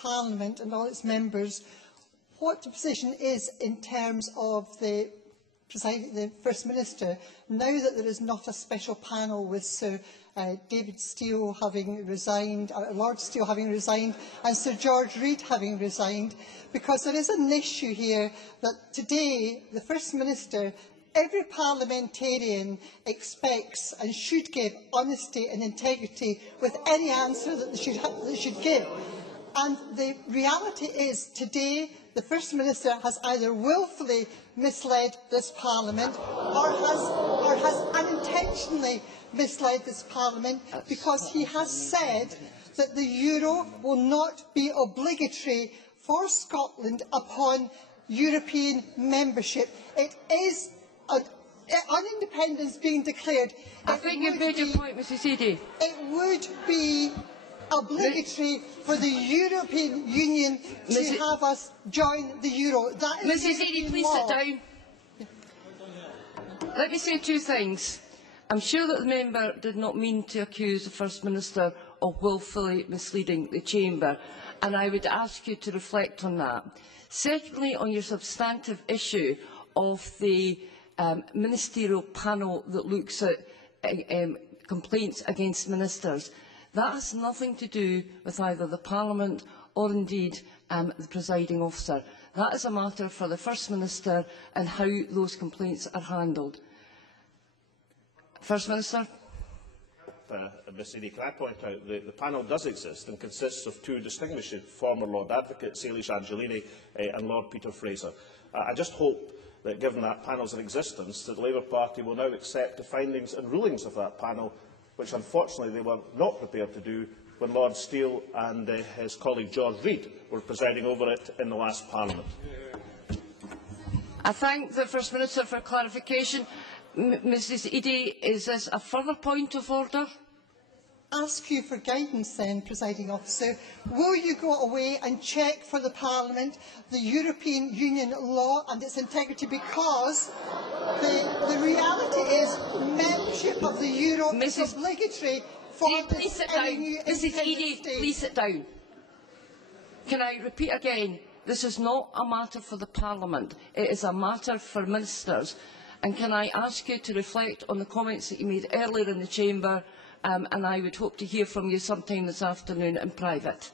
Parliament and all its members what the position is in terms of the First Minister, now that there is not a special panel with Sir David Steele having resigned, Lord Steele having resigned, and Sir George Reid having resigned, because there is an issue here that today the First Minister, every parliamentarian expects and should give honesty and integrity with any answer that they should give. And the reality is, today, the First Minister has either wilfully misled this Parliament or has unintentionally misled this Parliament, because he has said that the euro will not be obligatory for Scotland upon European membership. It is on independence being declared. I think you've made your point, Mrs Eadie. It would be obligatory for the European Union to have us join the euro. That is Mrs Eadie, please sit down. Let me say two things. I am sure that the member did not mean to accuse the First Minister of wilfully misleading the Chamber, and I would ask you to reflect on that. Secondly, on your substantive issue of the ministerial panel that looks at complaints against ministers, that has nothing to do with either the Parliament or indeed the presiding officer. That is a matter for the First Minister and how those complaints are handled. First Minister. Ms Eadie, can I point out that the panel does exist and consists of two distinguished former Lord Advocates, Salish Angelini and Lord Peter Fraser. I just hope that, given that panel is in existence, that the Labour Party will now accept the findings and rulings of that panel, which unfortunately they were not prepared to do when Lord Steele and his colleague George Reid were presiding over it in the last Parliament. I thank the First Minister for clarification. Mrs Eadie, is this a further point of order? Ask you for guidance then, Presiding Officer. Will you go away and check for the Parliament the European Union law and its integrity, because the reality is membership of the euro is obligatory for please sit down. Mrs Eadie, please sit down. Can I repeat again? This is not a matter for the Parliament. It is a matter for ministers. And can I ask you to reflect on the comments that you made earlier in the Chamber, and I would hope to hear from you sometime this afternoon in private.